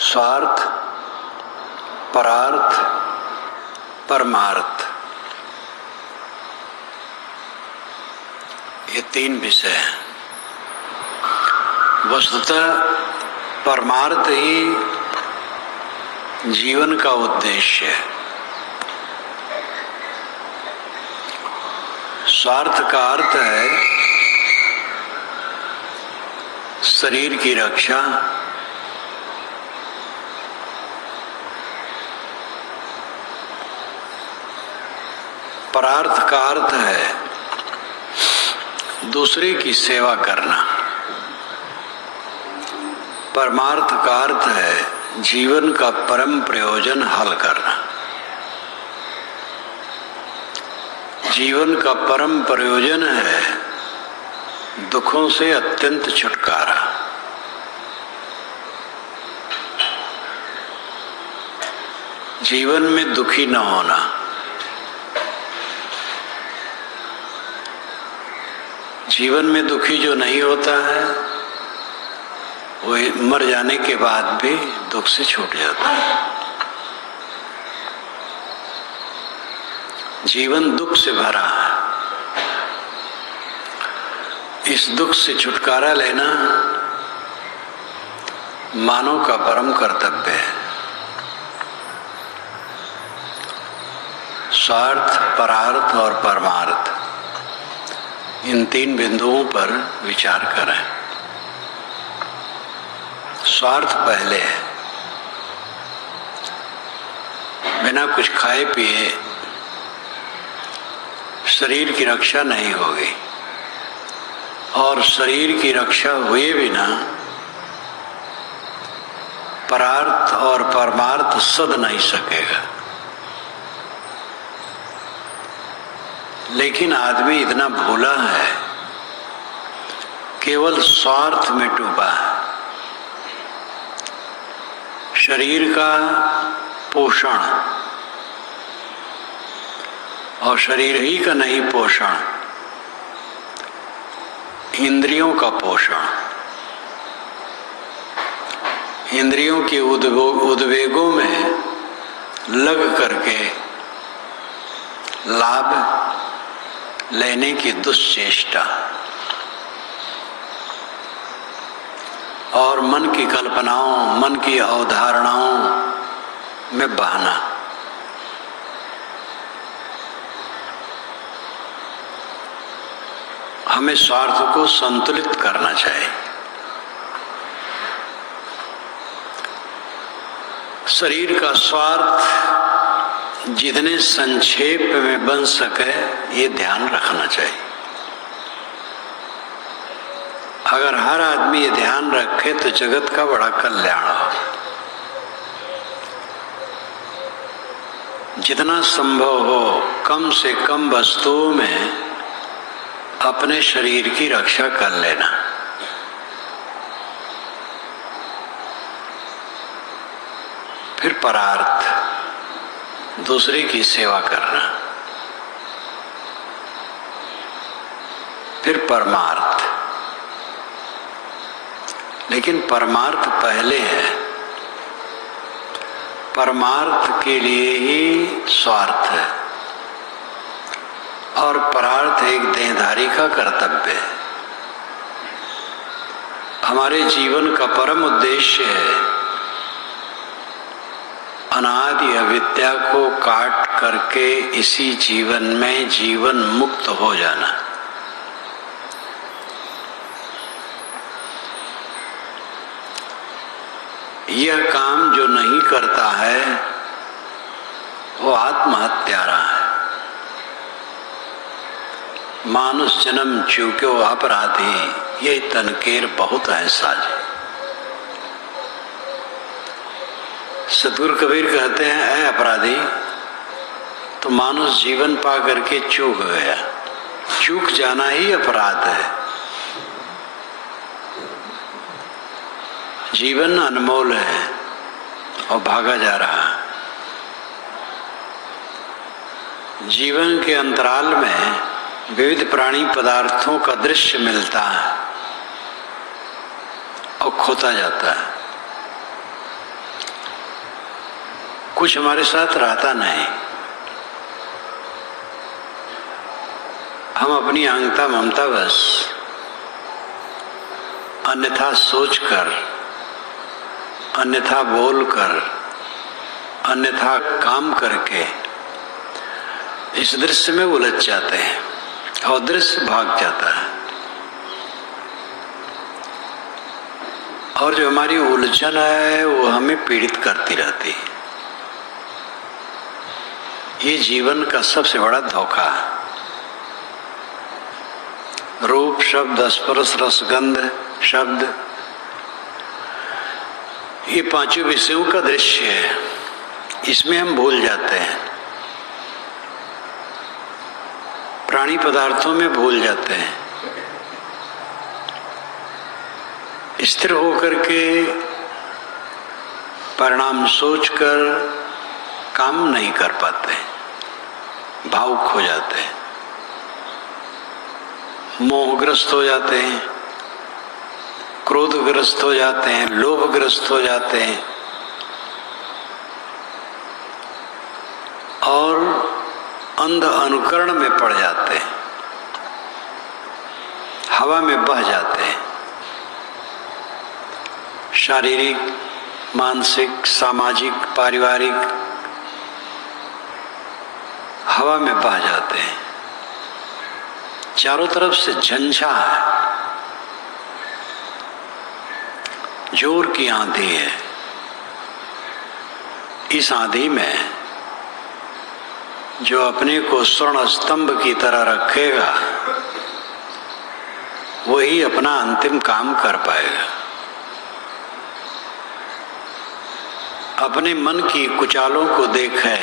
स्वार्थ, परार्थ, परमार्थ, ये तीन विषय हैं। वस्तुतः परमार्थ ही जीवन का उद्देश्य है। स्वार्थ का अर्थ है शरीर की रक्षा, परार्थ का अर्थ है दूसरे की सेवा करना, परमार्थ का अर्थ है जीवन का परम प्रयोजन हल करना। जीवन का परम प्रयोजन है दुखों से अत्यंत छुटकारा। जीवन में दुखी न होना। जीवन में दुखी जो नहीं होता है वो मर जाने के बाद भी दुख से छूट जाता है। जीवन दुख से भरा है। इस दुख से छुटकारा लेना मानव का परम कर्तव्य है। स्वार्थ, परार्थ और परमार्थ, इन तीन बिंदुओं पर विचार करें। स्वार्थ पहले है। बिना कुछ खाए पिए शरीर की रक्षा नहीं होगी, और शरीर की रक्षा हुए बिना परार्थ और परमार्थ सद नहीं सकेगा। लेकिन आदमी इतना भोला है, केवल स्वार्थ में डूबा है। शरीर का पोषण, और शरीर ही का नहीं पोषण, इंद्रियों का पोषण, इंद्रियों के उद्वेगों में लग करके लाभ लेने की दुश्चेष्टा और मन की कल्पनाओं, मन की अवधारणाओं में बहना। हमें स्वार्थ को संतुलित करना चाहिए। शरीर का स्वार्थ जितने संक्षेप में बन सके ये ध्यान रखना चाहिए। अगर हर आदमी ये ध्यान रखे तो जगत का बड़ा कल्याण हो। जितना संभव हो कम से कम वस्तुओं में अपने शरीर की रक्षा कर लेना। फिर परार्थ, दूसरे की सेवा करना। फिर परमार्थ, लेकिन परमार्थ पहले है। परमार्थ के लिए ही स्वार्थ है, और परार्थ एक देहधारी का कर्तव्य है। हमारे जीवन का परम उद्देश्य है अनादि अविद्या को काट करके इसी जीवन में जीवन मुक्त हो जाना। यह काम जो नहीं करता है वो आत्महत्यारा है। मानुष जन्म चूक्यो अपराधी, ये तनकेर बहुत है साजे। सतगुरु कबीर कहते हैं, ऐ अपराधी, तो मानुष जीवन पा करके चूक गया। चूक जाना ही अपराध है। जीवन अनमोल है और भागा जा रहा है। जीवन के अंतराल में विविध प्राणी पदार्थों का दृश्य मिलता है और खोता जाता है। कुछ हमारे साथ रहता नहीं। हम अपनी अहंता ममता बस अन्यथा सोचकर, अन्यथा बोलकर, अन्यथा काम करके इस दृश्य में उलझ जाते हैं और दृश्य भाग जाता है। और जो हमारी उलझन है वो हमें पीड़ित करती रहती है। ये जीवन का सबसे बड़ा धोखा है। रूप, शब्द, स्पर्श, रसगंध, शब्द, ये पांचों विषयों का दृश्य है। इसमें हम भूल जाते हैं, प्राणी पदार्थों में भूल जाते हैं। स्थिर होकर के परिणाम सोचकर काम नहीं कर पाते, भावुक हो जाते हैं, मोहग्रस्त हो जाते हैं, क्रोधग्रस्त हो जाते हैं, लोभग्रस्त हो जाते हैं और अंध अनुकरण में पड़ जाते हैं, हवा में बह जाते हैं। शारीरिक, मानसिक, सामाजिक, पारिवारिक हवा में बह जाते हैं। चारों तरफ से झंझा है, जोर की आंधी है। इस आंधी में जो अपने को स्वर्ण स्तंभ की तरह रखेगा वही अपना अंतिम काम कर पाएगा। अपने मन की कुचालों को देखे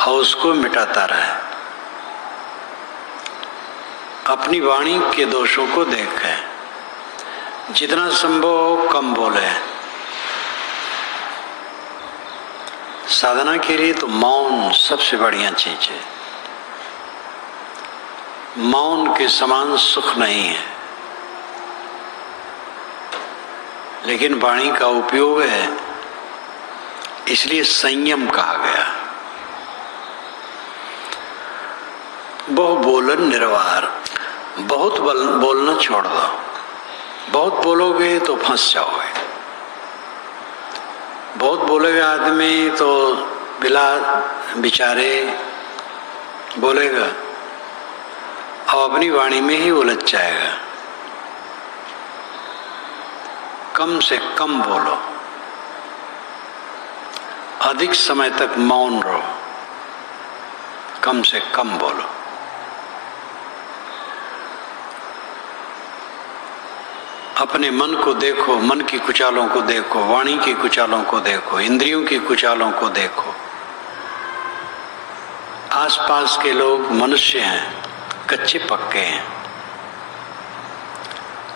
और उसको मिटाता रहे, अपनी वाणी के दोषों को देखे, जितना संभव हो कम बोले। साधना के लिए तो मौन सबसे बढ़िया चीज है। मौन के समान सुख नहीं है, लेकिन वाणी का उपयोग है, इसलिए संयम कहा गया। बहु बोलन निर्वार, बहुत बोलना छोड़ दो। बहुत बोलोगे तो फंस जाओगे। बहुत बोलेगा आदमी तो बिला बिचारे बोलेगा और अपनी वाणी में ही उलझ जाएगा। कम से कम बोलो, अधिक समय तक मौन रहो, कम से कम बोलो। अपने मन को देखो, मन की कुचालों को देखो, वाणी की कुचालों को देखो, इंद्रियों की कुचालों को देखो। आसपास के लोग मनुष्य हैं, कच्चे पक्के हैं,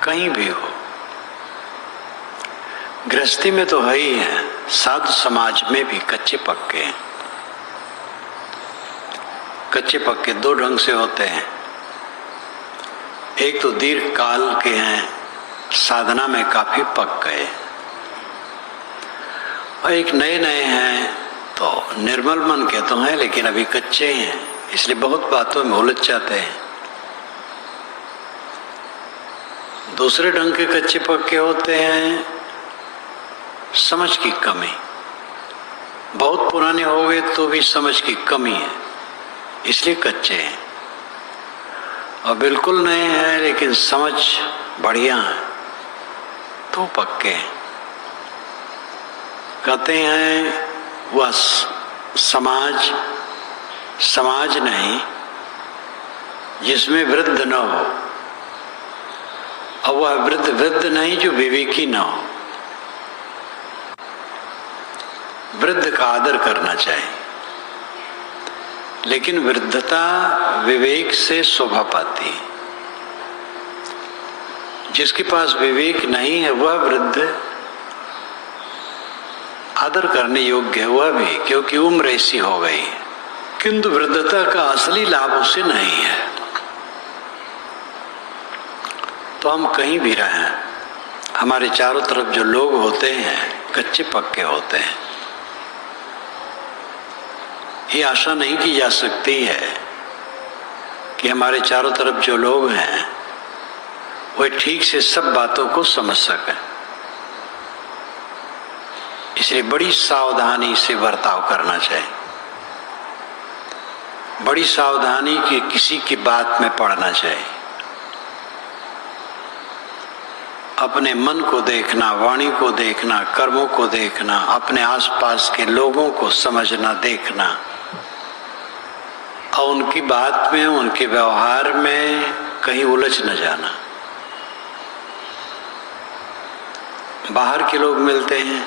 कहीं भी हो। गृहस्थी में तो है ही है, साधु समाज में भी कच्चे पक्के हैं। कच्चे पक्के दो ढंग से होते हैं। एक तो दीर्घ काल के हैं, साधना में काफी पक गए, और एक नए नए हैं तो निर्मल मन के तो हैं लेकिन अभी कच्चे हैं, इसलिए बहुत बातों में उलझ जाते हैं। दूसरे ढंग के कच्चे पक्के होते हैं समझ की कमी। बहुत पुराने हो गए तो भी समझ की कमी है, इसलिए कच्चे हैं। और बिल्कुल नए हैं लेकिन समझ बढ़िया है तो पक्के हैं। कहते हैं वह समाज नहीं जिसमें वृद्ध न हो, और वह वृद्ध नहीं जो विवेकी न हो। वृद्ध का आदर करना चाहिए, लेकिन वृद्धता विवेक से शोभा पाती है। जिसके पास विवेक नहीं है वह वृद्ध आदर करने योग्य है, वह भी, क्योंकि उम्र ऐसी हो गई। किंतु वृद्धता का असली लाभ उसे नहीं है। तो हम कहीं भी रहें, हमारे चारों तरफ जो लोग होते हैं कच्चे पक्के होते हैं। ये आशा नहीं की जा सकती है कि हमारे चारों तरफ जो लोग हैं वे ठीक से सब बातों को समझ सकें। इसलिए बड़ी सावधानी से बर्ताव करना चाहिए, बड़ी सावधानी की किसी की बात में पड़ना चाहिए। अपने मन को देखना, वाणी को देखना, कर्मों को देखना, अपने आसपास के लोगों को समझना, देखना और उनकी बात में, उनके व्यवहार में कहीं उलझ न जाना। बाहर के लोग मिलते हैं,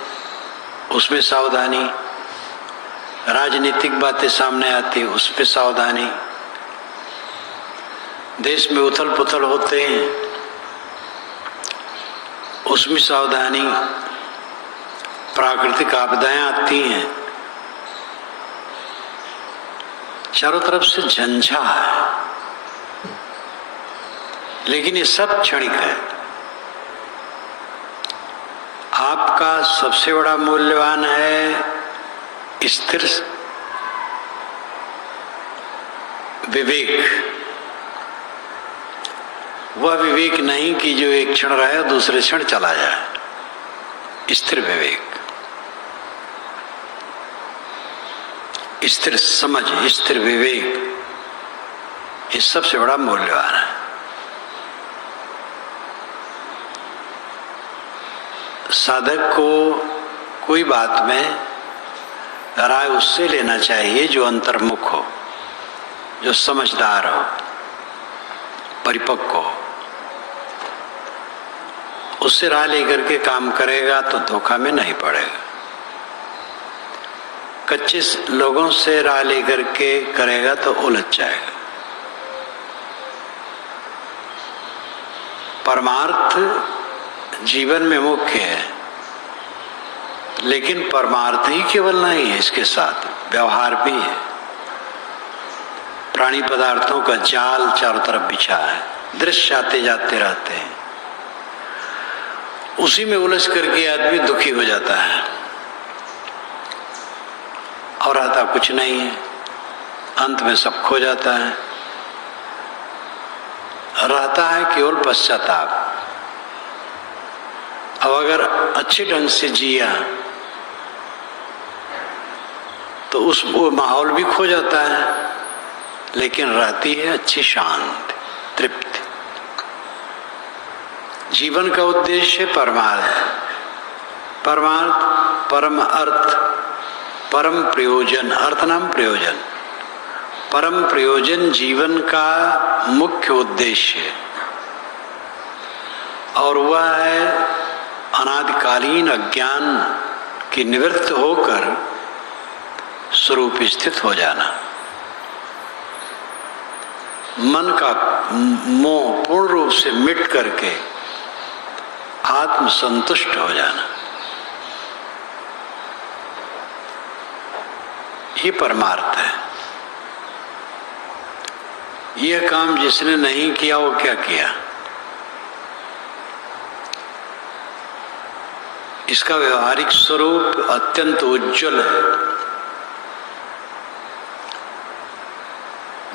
उसमें सावधानी। राजनीतिक बातें सामने आती है, उसमें सावधानी। देश में उथल पुथल होते हैं, उसमें सावधानी। प्राकृतिक आपदाएं आती हैं, चारों तरफ से झंझा है, लेकिन ये सब क्षणिक है। आपका सबसे बड़ा मूल्यवान है स्थिर विवेक। वह विवेक नहीं कि जो एक क्षण रहे और दूसरे क्षण चला जाए। स्थिर विवेक, स्थिर समझ, स्थिर विवेक, ये सबसे बड़ा मूल्यवान है। साधक को कोई बात में राय उससे लेना चाहिए जो अंतर्मुख हो, जो समझदार हो, परिपक्व हो। उससे राय लेकर के काम करेगा तो धोखा में नहीं पड़ेगा। कच्चे लोगों से राय लेकर के करेगा तो उलझ जाएगा। परमार्थ जीवन में मुख्य है, लेकिन परमार्थ ही केवल नहीं है, इसके साथ व्यवहार भी है। प्राणी पदार्थों का जाल चारों तरफ बिछा है, दृश्य आते जाते रहते हैं, उसी में उलझ करके आदमी दुखी हो जाता है और रहता कुछ नहीं है। अंत में सब खो जाता है, रहता है केवल पश्चाताप। अब अगर अच्छे ढंग से जिया तो उस वो माहौल भी खो जाता है, लेकिन रहती है अच्छी शांति, तृप्ति। जीवन का उद्देश्य परमार्थ, परमार्थ, परम अर्थ, परम प्रयोजन। अर्थ नाम प्रयोजन। परम प्रयोजन जीवन का मुख्य उद्देश्य है, और वह है अनादिकालीन अज्ञान की निवृत्त होकर स्वरूप स्थित हो जाना। मन का मोह पूर्ण रूप से मिट करके आत्म संतुष्ट हो जाना, ये परमार्थ है। यह काम जिसने नहीं किया वो क्या किया? इसका व्यवहारिक स्वरूप अत्यंत उज्जवल है।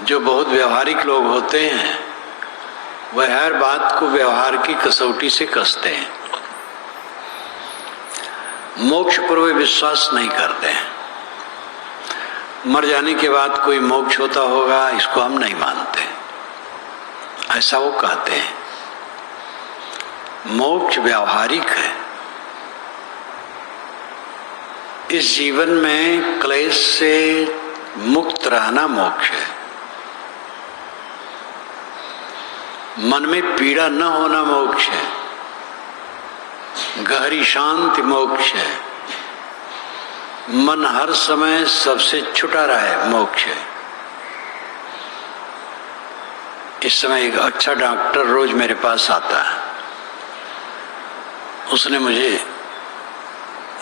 जो बहुत व्यवहारिक लोग होते हैं वह हर बात को व्यवहार की कसौटी से कसते हैं। मोक्ष पर वे विश्वास नहीं करते हैं। मर जाने के बाद कोई मोक्ष होता होगा, इसको हम नहीं मानते, ऐसा वो कहते हैं। मोक्ष व्यावहारिक है। इस जीवन में क्लेश से मुक्त रहना मोक्ष है। मन में पीड़ा न होना मोक्ष है। गहरी शांति मोक्ष है। मन हर समय सबसे छुटा रहे मोक्ष है। इस समय एक अच्छा डॉक्टर रोज मेरे पास आता है। उसने मुझे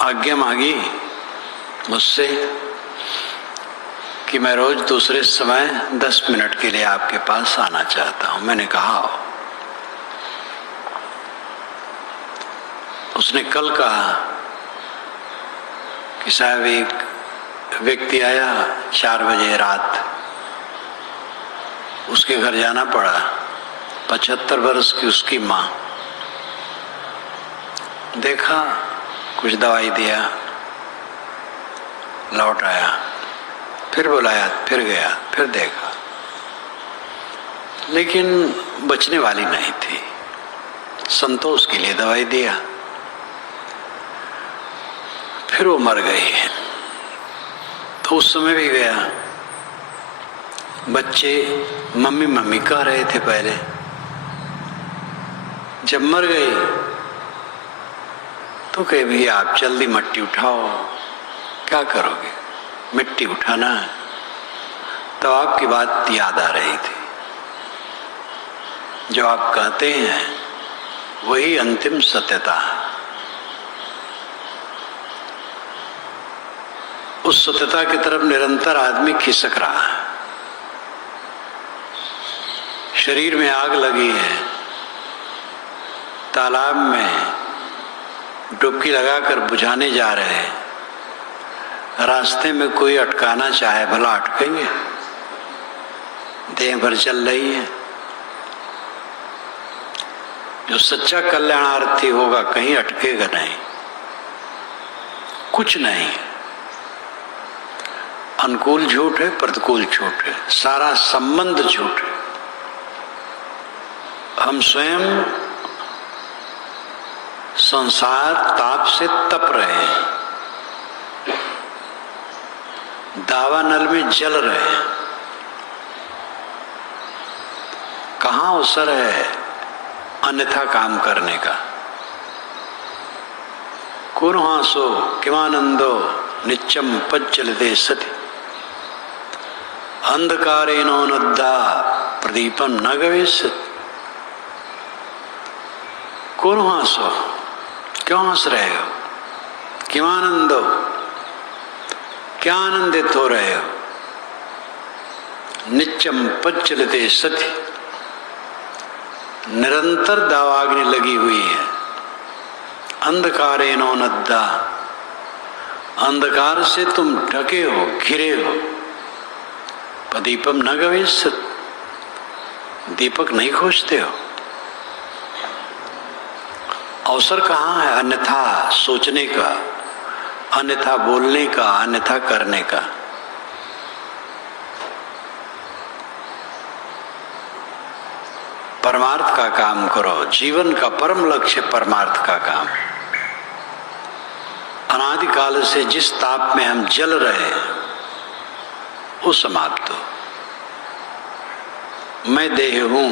आज्ञा मांगी मुझसे कि मैं रोज दूसरे समय 10 मिनट के लिए आपके पास आना चाहता हूं। मैंने कहा आओ। उसने कल कहा कि साहब एक व्यक्ति आया 4 बजे रात, उसके घर जाना पड़ा। 75 वर्ष की उसकी माँ, देखा, कुछ दवाई दिया, लौट आया, फिर बुलाया, फिर गया, फिर देखा, लेकिन बचने वाली नहीं थी। संतोष के लिए दवाई दिया, फिर वो मर गई। तो उस समय भी गया, बच्चे मम्मी मम्मी कह रहे थे पहले, जब मर गई तो कहे भैया आप जल्दी मट्टी उठाओ। क्या करोगे? मिट्टी उठाना है। तो आपकी बात याद आ रही थी, जो आप कहते हैं वही अंतिम सत्यता है। उस सत्यता की तरफ निरंतर आदमी खिसक रहा है। शरीर में आग लगी है, तालाब में डुबकी लगाकर बुझाने जा रहे हैं, रास्ते में कोई अटकाना चाहे, भला अटकेंगे? देह भर चल रही है। जो सच्चा कल्याणार्थी होगा कहीं अटकेगा नहीं, कुछ नहीं। अनुकूल झूठ है, प्रतिकूल झूठ है, सारा संबंध झूठ है। हम स्वयं संसार ताप से तप रहे हैं, दावानल में जल रहे हैं। कहाँ अवसर है अन्यथा काम करने का? कुर्हासो किमानंदो नित्यम पज्जलते सति अंधकारेणो नद्दा प्रदीपम न गवेष्यति। कुर्हासो, क्यों हंस रहे हो? किमानंदो, क्या आनंदित हो रहे हो? नित्यम पज्जलते सति, निरंतर दावाग्नि लगी हुई है। अंधकारेणो नद्दा, अंधकार से तुम ढके हो, घिरे हो। प्रदीपम न गवेष्यति, दीपक नहीं खोजते हो। अवसर कहाँ है अन्यथा सोचने का, अन्यथा बोलने का, अन्यथा करने का? परमार्थ का काम करो। जीवन का परम लक्ष्य परमार्थ का काम। अनादिकाल से जिस ताप में हम जल रहे हैं वो समाप्त हो। मैं देह हूं,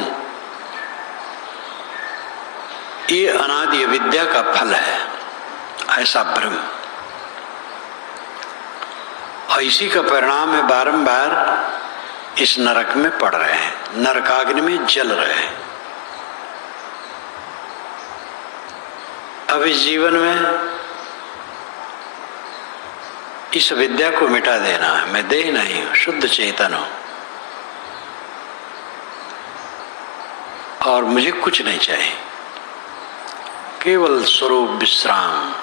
ये अनादि विद्या का फल है, ऐसा भ्रम। और इसी का परिणाम है बारंबार इस नरक में पड़ रहे हैं, नरकाग्नि में जल रहे हैं। अब इस जीवन में इस विद्या को मिटा देना है। मैं देह नहीं हूं, शुद्ध चेतन हूं, और मुझे कुछ नहीं चाहिए, केवल स्वरूप विश्राम।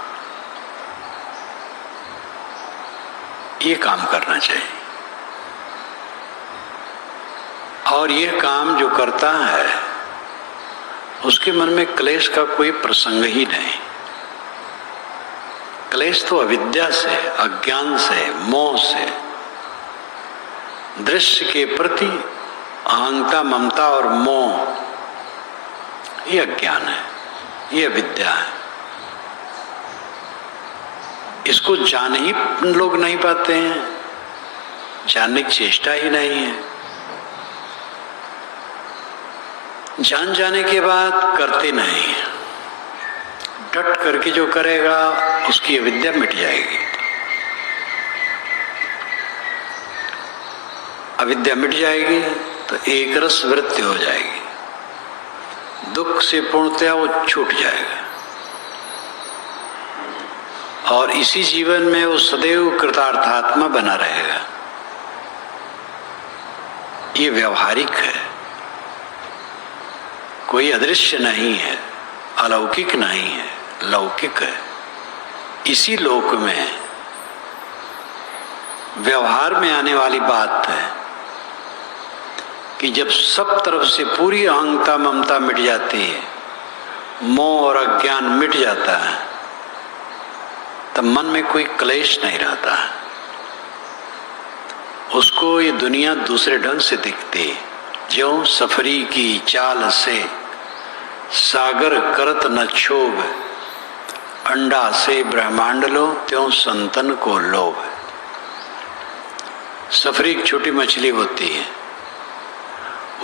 ये काम करना चाहिए। और ये काम जो करता है उसके मन में क्लेश का कोई प्रसंग ही नहीं। क्लेश तो अविद्या से, अज्ञान से, मोह से, दृश्य के प्रति अहंता, ममता और मोह, ये अज्ञान है, ये अविद्या है। इसको जान ही लोग नहीं पाते हैं, जानने की चेष्टा ही नहीं है। जान जाने के बाद करते नहीं, डट करके जो करेगा उसकी अविद्या मिट जाएगी। अविद्या मिट जाएगी तो एक रस वृत्ति हो जाएगी, दुख से पूर्णतया वो छूट जाएगा। और इसी जीवन में वो सदैव कृतार्थात्मा बना रहेगा। ये व्यवहारिक है, कोई अदृश्य नहीं है, अलौकिक नहीं है, लौकिक है। इसी लोक में व्यवहार में आने वाली बात है कि जब सब तरफ से पूरी अहंता ममता मिट जाती है, मोह और अज्ञान मिट जाता है, तब मन में कोई क्लेश नहीं रहता है। उसको ये दुनिया दूसरे ढंग से दिखती है। ज्यों सफरी की चाल से सागर करत न क्षोभ, अंडा से ब्रह्मांड लो त्यों संतन को लोभ। सफरी एक छोटी मछली होती है,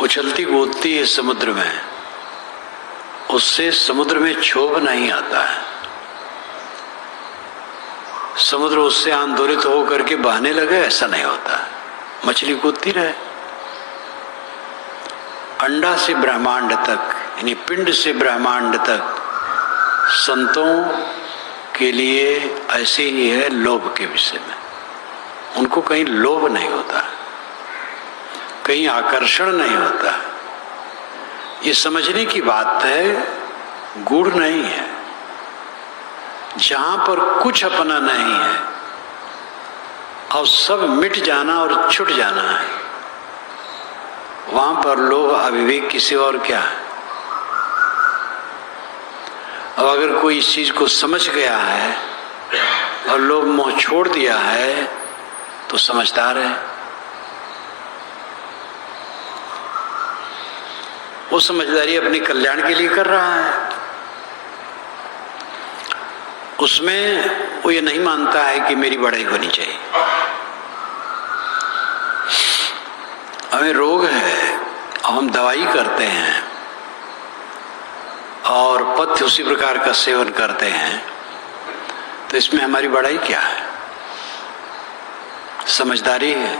उछलती कूदती है समुद्र में, उससे समुद्र में क्षोभ नहीं आता है। समुद्र उससे आंदोलित होकर के बहने लगे, ऐसा नहीं होता है। मछली कूदती रहे। अंडा से ब्रह्मांड तक, यानी पिंड से ब्रह्मांड तक संतों के लिए ऐसे ही है लोभ के विषय में। उनको कहीं लोभ नहीं होता, कहीं आकर्षण नहीं होता। ये समझने की बात है, गूढ़ नहीं है। जहां पर कुछ अपना नहीं है और सब मिट जाना और छूट जाना है, वहां पर लोभ अविवेक किसी और क्या है। अब अगर कोई इस चीज को समझ गया है और लोभ मोह छोड़ दिया है तो समझदार है। वो समझदारी अपने कल्याण के लिए कर रहा है। उसमें वो ये नहीं मानता है कि मेरी बढ़ाई होनी चाहिए। हमें रोग है और हम दवाई करते हैं और पथ्य उसी प्रकार का सेवन करते हैं, तो इसमें हमारी बढ़ाई क्या है? समझदारी है।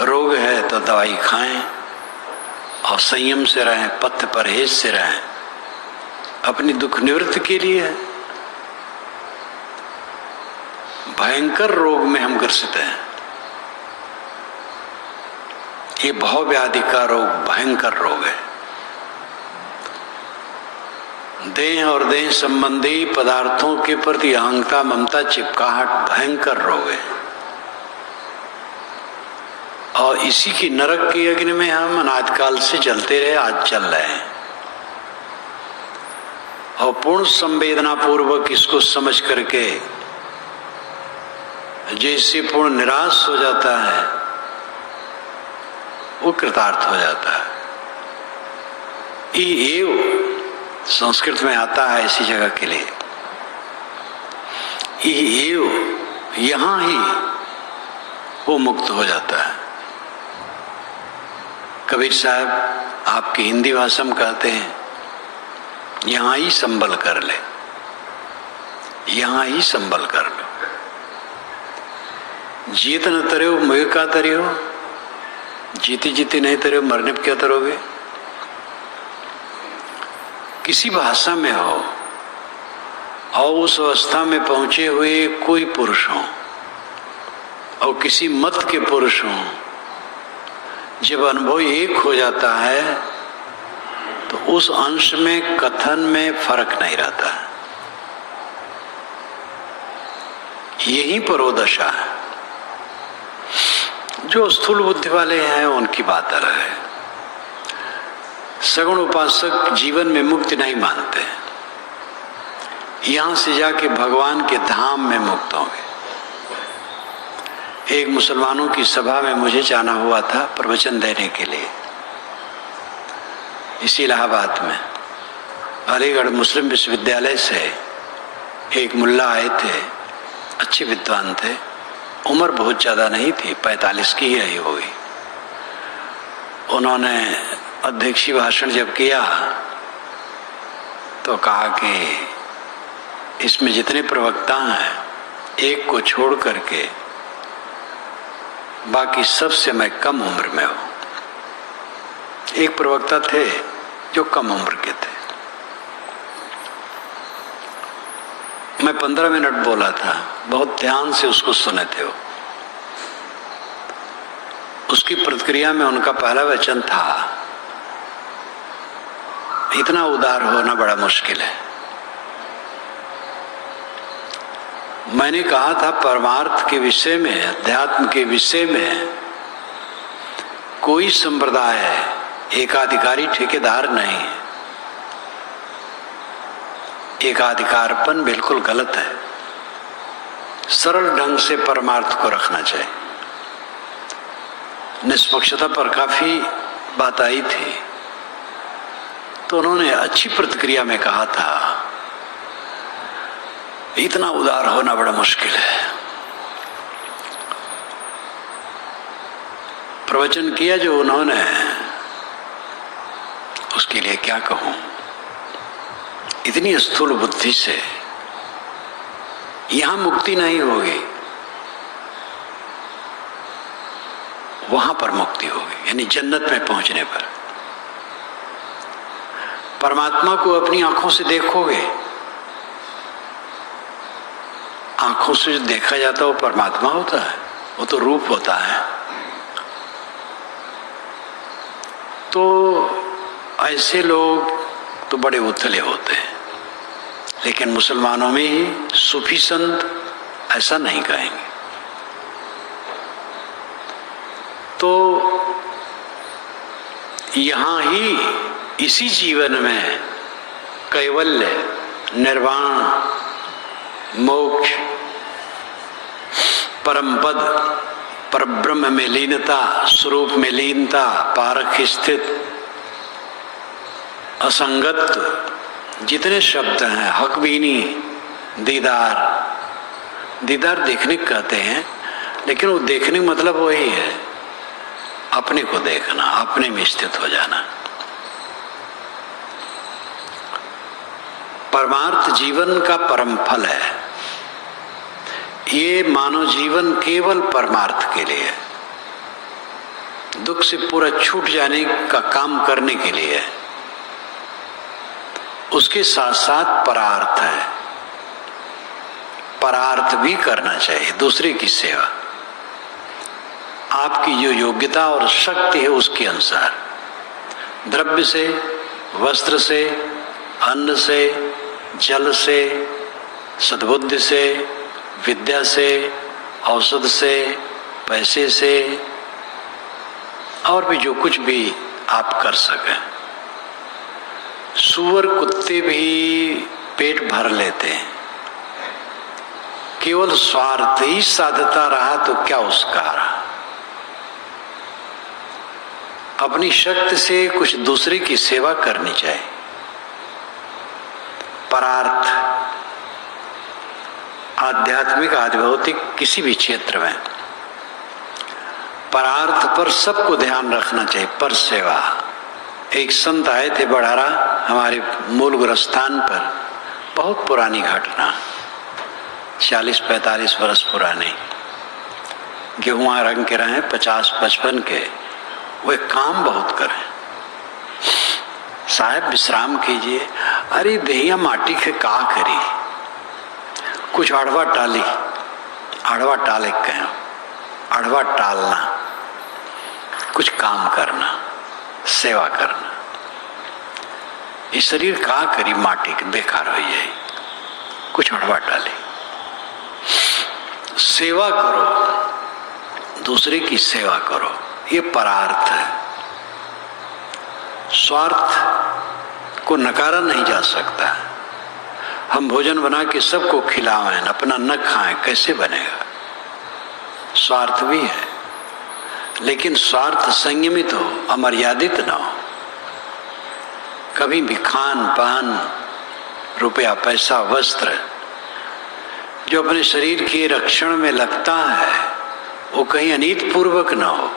रोग है तो दवाई खाएं और संयम से रहें, पथ्य परहेज से रहें, अपनी दुख निवृत्ति के लिए है। भयंकर रोग में हम ग्रसित हैं। ये भव व्याधि का रोग भयंकर रोग है। देह और देह संबंधी पदार्थों के प्रति अहंता ममता चिपकाहट भयंकर रोग है। और इसी की नरक की अग्नि में हम अनादिकाल से चलते रहे, आज चल रहे हैं। और पूर्ण संवेदना पूर्वक इसको समझ करके जैसे पूर्ण निराश हो जाता है, वो कृतार्थ हो जाता है। एव संस्कृत में आता है इसी जगह के लिए। एव, यहां ही वो मुक्त हो जाता है। कबीर साहब आपकी हिंदी भाषा में कहते हैं, यहां ही संबल कर ले, यहां ही संबल कर लो। जीत न तरे हो मुझे क्या तरे हो, जीते जीते नहीं तरे हो मरने पर क्या तरोगे। किसी भाषा में हो और उस अवस्था में पहुंचे हुए कोई पुरुष हो और किसी मत के पुरुष हो, जब अनुभव एक हो जाता है तो उस अंश में कथन में फर्क नहीं रहता। यही पर वो दशा है। जो स्थूल बुद्धि वाले हैं उनकी बात अलग है। सगुण उपासक जीवन में मुक्ति नहीं मानते, यहां से जाके भगवान के धाम में मुक्त होंगे। एक मुसलमानों की सभा में मुझे जाना हुआ था प्रवचन देने के लिए, इसी इलाहाबाद में। अलीगढ़ मुस्लिम विश्वविद्यालय से एक मुल्ला आए थे, अच्छे विद्वान थे, उम्र बहुत ज़्यादा नहीं थी, 45 की ही आई होगी। उन्होंने अध्यक्षीय भाषण जब किया तो कहा कि इसमें जितने प्रवक्ता हैं एक को छोड़ करके बाकी सबसे मैं कम उम्र में हूं। एक प्रवक्ता थे जो कम उम्र के थे। मैं 15 मिनट बोला था, बहुत ध्यान से उसको सुने थे। वो उसकी प्रतिक्रिया में उनका पहला वचन था, इतना उदार होना बड़ा मुश्किल है। मैंने कहा था परमार्थ के विषय में, अध्यात्म के विषय में कोई संप्रदाय एकाधिकारी ठेकेदार नहीं है। एकाधिकारपन बिल्कुल गलत है। सरल ढंग से परमार्थ को रखना चाहिए। निष्पक्षता पर काफी बात आई थी, तो उन्होंने अच्छी प्रतिक्रिया में कहा था, इतना उदार होना बड़ा मुश्किल है। प्रवचन किया जो उन्होंने, उसके लिए क्या कहूं। इतनी स्थूल बुद्धि से यहां मुक्ति नहीं होगी, वहां पर मुक्ति होगी, यानी जन्नत में पहुंचने पर। परमात्मा को अपनी आंखों से देखोगे, आंखों से जो देखा जाता है वो परमात्मा होता है, वो तो रूप होता है। तो ऐसे लोग तो बड़े उथले होते हैं, लेकिन मुसलमानों में ही सूफी संत ऐसा नहीं कहेंगे। तो यहां ही इसी जीवन में कैवल्य, निर्वाण, मोक्ष, परम पद, परब्रह्म में लीनता, स्वरूप में लीनता, पारख स्थित, असंगत, जितने शब्द हैं, हकबीनी, दीदार। दीदार देखने को कहते हैं, लेकिन वो देखने का मतलब वही है, अपने को देखना, अपने में स्थित हो जाना। परमार्थ जीवन का परम फल है। ये मानव जीवन केवल परमार्थ के लिए, दुख से पूरा छूट जाने का काम करने के लिए, उसके साथ साथ परार्थ है। परार्थ भी करना चाहिए, दूसरे की सेवा, आपकी जो योग्यता और शक्ति है उसके अनुसार, द्रव्य से, वस्त्र से, अन्न से, जल से, सद्बुद्धि से, विद्या से, औषध से, पैसे से, और भी जो कुछ भी आप कर सकें। सूअर कुत्ते भी पेट भर लेते हैं, केवल स्वार्थ ही साधता रहा तो क्या उसका रहा। अपनी शक्ति से कुछ दूसरे की सेवा करनी चाहिए। परार्थ, आध्यात्मिक, आध्यात्मिक किसी भी क्षेत्र में परार्थ पर सबको ध्यान रखना चाहिए। पर सेवा। एक संत आए थे बढ़ारा, हमारे मूल गुरस्थान पर, बहुत पुरानी घटना, 40-45 वर्ष पुराने, गेहूं रंग के रहे, 50-55 के। वे काम बहुत करें, साहब विश्राम कीजिए। अरे देहिया माटी के का करी, कुछ अड़वा टाली, अड़वा टाले कहें, अड़वा टालना, कुछ काम करना, सेवा करना। ये शरीर का करी, माटी के बेकार हो जाए, कुछ अड़वा टाले। सेवा करो, दूसरे की सेवा करो, ये परार्थ है। स्वार्थ को नकारा नहीं जा सकता। हम भोजन बना के सबको खिलावें, अपना न खाएं, कैसे बनेगा? स्वार्थ भी है, लेकिन स्वार्थ संयमित हो, अमर्यादित ना हो। कभी भी खान पान, रुपया, पैसा, वस्त्र जो अपने शरीर के रक्षण में लगता है, वो कहीं अनीत पूर्वक ना हो।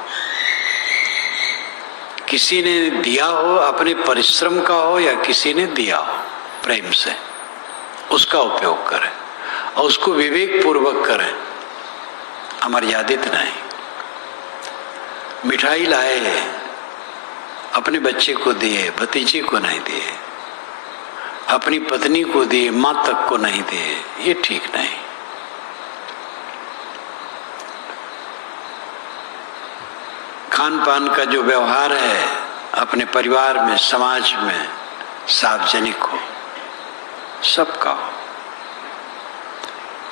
किसी ने दिया हो, अपने परिश्रम का हो, या किसी ने दिया हो प्रेम से, उसका उपयोग करें और उसको विवेक पूर्वक करें, अमर्यादित नहीं। मिठाई लाए, अपने बच्चे को दिए, भतीजे को नहीं दिए, अपनी पत्नी को दिए, मां तक को नहीं दिए, ये ठीक नहीं। खान पान का जो व्यवहार है अपने परिवार में, समाज में, सार्वजनिक हो, सबका हो।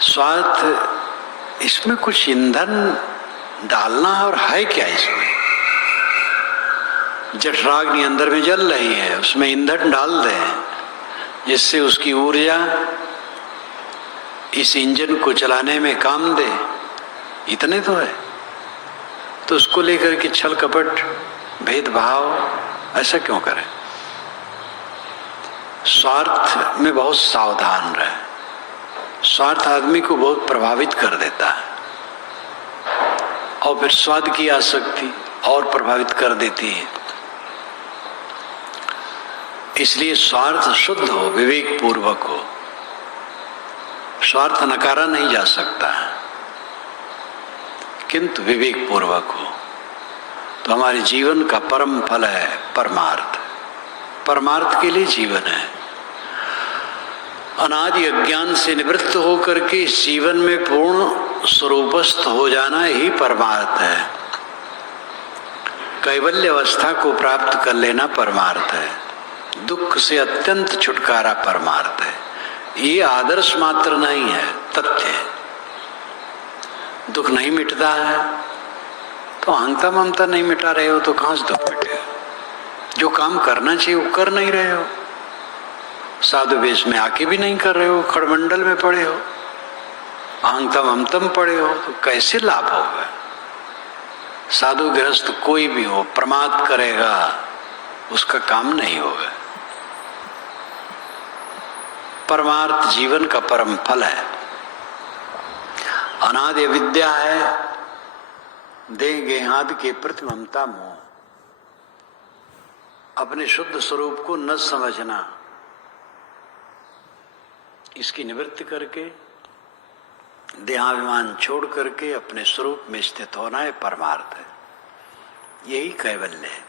स्वार्थ इसमें कुछ ईंधन डालना और है क्या इसमें? जठराग्नि अंदर में जल रही है, उसमें ईंधन डाल दें जिससे उसकी ऊर्जा इस इंजन को चलाने में काम दे, इतने तो है। तो उसको लेकर के छल कपट भेदभाव ऐसा क्यों करें? स्वार्थ में बहुत सावधान रहे। स्वार्थ आदमी को बहुत प्रभावित कर देता है और फिर स्वाद की आसक्ति और प्रभावित कर देती है। इसलिए स्वार्थ शुद्ध हो, विवेक पूर्वक हो। स्वार्थ नकारा नहीं जा सकता है, किंतु विवेक पूर्वक हो तो हमारे जीवन का परम फल है परमार्थ। परमार्थ के लिए जीवन है। अनादि अज्ञान से निवृत्त होकर के इस जीवन में पूर्ण स्वरूपस्थ हो जाना ही परमार्थ है। कैवल्य अवस्था को प्राप्त कर लेना परमार्थ है। दुख से अत्यंत छुटकारा परमार्थ है। ये आदर्श मात्र नहीं है, तथ्य है। दुख नहीं मिटता है तो अहंता ममता नहीं मिटा रहे हो तो कहां से दुख मिटेगा? जो काम करना चाहिए वो कर नहीं रहे हो, साधु वेश में आके भी नहीं कर रहे हो, खड़मंडल में पड़े हो, अहंता ममतम पड़े हो, तो कैसे लाभ होगा? साधु गृहस्थ कोई भी हो, प्रमाद करेगा उसका काम नहीं होगा। परमार्थ जीवन का परम फल है। अनादि विद्या है देह गेहाद के प्रति ममता मोह। अपने शुद्ध स्वरूप को न समझना, इसकी निवृत्ति करके देहाभिमान छोड़ करके अपने स्वरूप में स्थित होना है परमार्थ है। यही कैवल्य है।